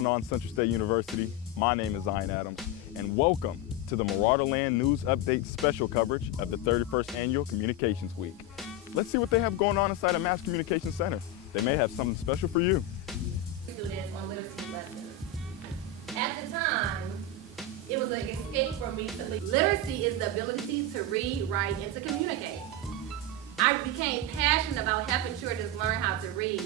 going on, Central State University? My name is Zion Adams, and welcome to the Marauderland News Update special coverage of the 31st Annual Communications Week. Let's see what they have going on inside a Mass Communication Center. They may have something special for you. Students on literacy lessons. At the time, it was an escape for me to leave. Literacy is the ability to read, write, and to communicate. I became passionate about helping children learn how to read.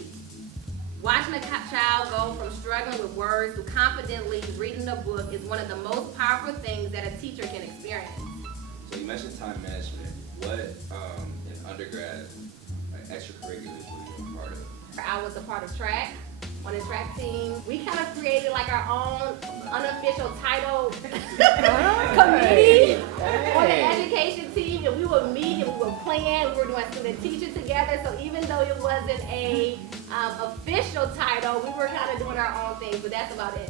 Watching a child go from struggling with words to confidently reading a book is one of the most powerful things that a teacher can experience. So you mentioned time management. What in undergrad, like extracurriculars were you a part of? I was a part of track, on the track team. We kind of created like our own unofficial title committee on the education team, and we would meet and we would plan. We were doing student teacher together, so even though it wasn't a official title, we were kind of doing our own thing, but that's about it.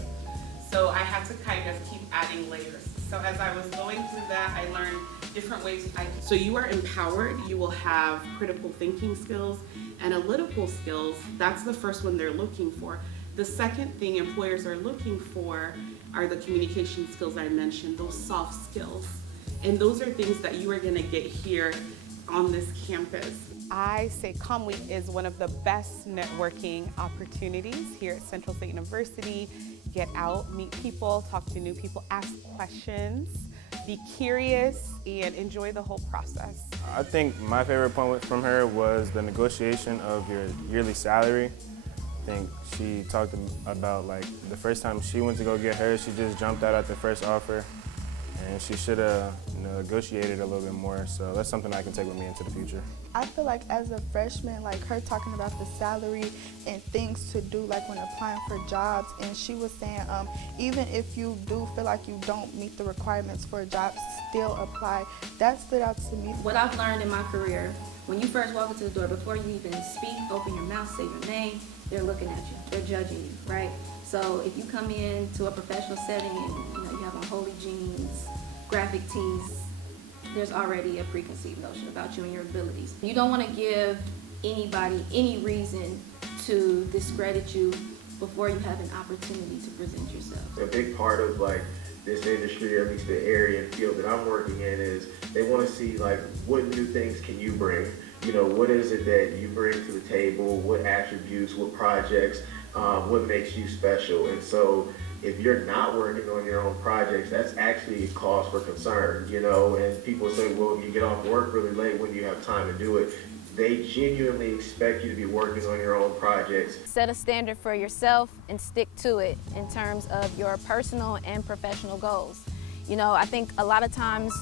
So I had to kind of keep adding layers. So as I was going through that, I learned different ways. So you are empowered, you will have critical thinking skills, analytical skills. That's the first one they're looking for. The second thing employers are looking for are the communication skills I mentioned, those soft skills. And those are things that you are gonna get here on this campus. I say Com Week is one of the best networking opportunities here at Central State University. Get out, meet people, talk to new people, ask questions, be curious, and enjoy the whole process. I think my favorite point from her was the negotiation of your yearly salary. I think she talked about like the first time she went to go get hers, she just jumped out at the first offer. And she should have negotiated a little bit more, so that's something I can take with me into the future. I feel like as a freshman, like her talking about the salary and things to do like when applying for jobs, and she was saying even if you do feel like you don't meet the requirements for a job, still apply. That stood out to me. What I've learned in my career, when you first walk into the door, before you even speak, open your mouth, say your name, they're looking at you, they're judging you, right? So if you come in to a professional setting and you have on holy jeans, graphic tees, there's already a preconceived notion about you and your abilities. You don't want to give anybody any reason to discredit you before you have an opportunity to present yourself. A big part of like this industry, or at least the area and field that I'm working in, is they want to see like what new things can you bring? You know, what is it that you bring to the table? What attributes, what projects, what makes you special? And so if you're not working on your own projects, that's actually a cause for concern, you know, and people say, well, you get off work really late when you have time to do it. They genuinely expect you to be working on your own projects. Set a standard for yourself and stick to it in terms of your personal and professional goals. You know, I think a lot of times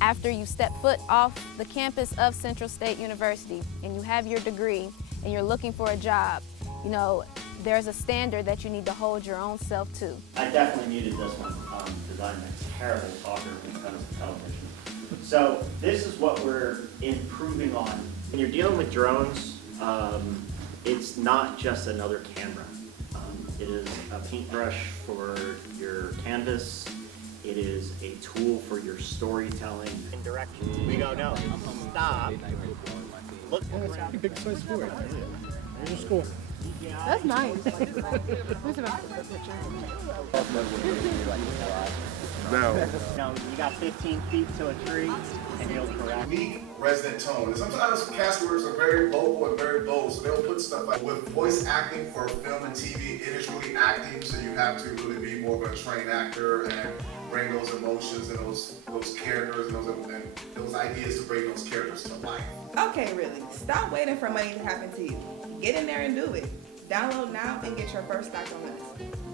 after you step foot off the campus of Central State University and you have your degree and you're looking for a job, you know, there's a standard that you need to hold your own self to. I definitely needed this one because I'm a terrible talker when it comes to television. So this is what we're improving on. When you're dealing with drones, it's not just another camera. It is a paintbrush for your canvas. It is a tool for your storytelling. In directions. We go, no, stop. Look around. Big size story. There's your score. That's nice. No. You got 15 feet to a tree, and you'll correct. Unique resident tone. And sometimes cast members are very vocal and very bold, so they'll put stuff like with voice acting for film and TV. It is really acting, so you have to really be more of a trained actor and bring those emotions and those characters and those ideas to bring those characters to life. Okay, really. Stop waiting for money to happen to you. Get in there and do it. Download now and get your first stock on us.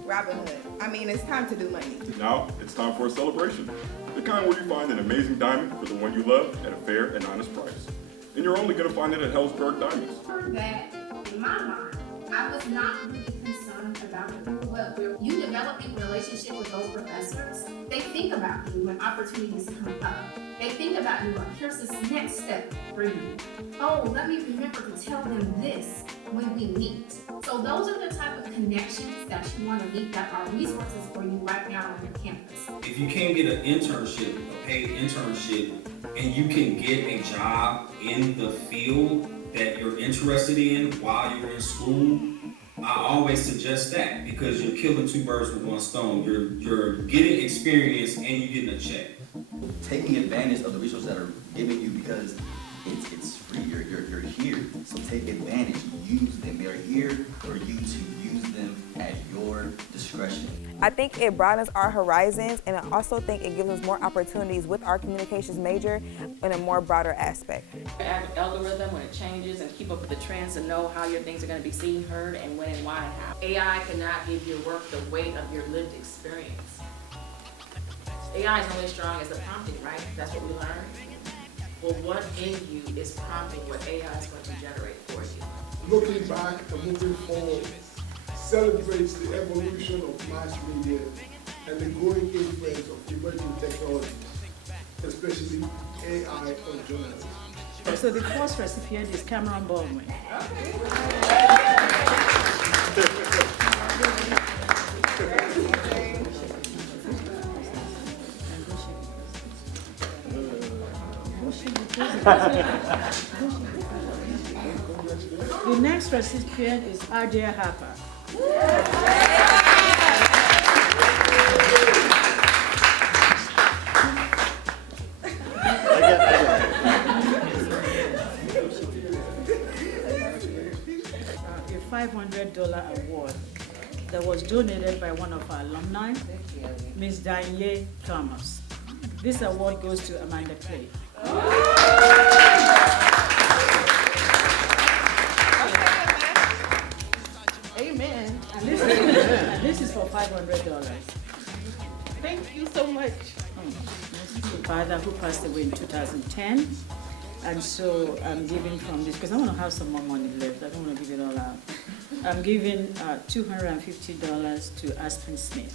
Robinhood. I mean, it's time to do money. Now, it's time for a celebration. The kind where you find an amazing diamond for the one you love at a fair and honest price. And you're only going to find it at Hellsberg Diamonds. That, in my mind, I was not really concerned about it. But when you develop a relationship with those professors, they think about you when opportunities come up. They think about you like, here's this next step for you. Oh, let me remember to tell them this when we meet. So those are the type of connections that you want to meet that are resources for you right now on your campus. If you can't get an internship, a paid internship, and you can get a job in the field that you're interested in while you're in school, I always suggest that because you're killing two birds with one stone. You're getting experience and you're getting a check. Taking advantage of the resources that are given you because it's free. You're here, so take advantage. Use them. They're here for you to use them at your discretion. I think it broadens our horizons, and I also think it gives us more opportunities with our communications major in a more broader aspect. Algorithm, when it changes, and keep up with the trends and know how your things are going to be seen, heard, and when and why and how. AI cannot give your work the weight of your lived experience. AI is only strong as the prompting, right? That's what we learned. Well, what in you is prompting what AI is going to generate for you? Looking back and moving forward celebrates the evolution of mass media and the growing influence of emerging technologies, especially AI on journalism. So the first recipient is Cameron Baldwin. The next recipient is Ardia Harper. A $500 award that was donated by one of our alumni, Ms. Danye Thomas. This award goes to Amanda Clay. Amen. And this is for $500. Thank you so much. My father who passed away in 2010. And so I'm giving from this, because I want to have some more money left. I don't want to give it all out. I'm giving $250 to Aspen Smith.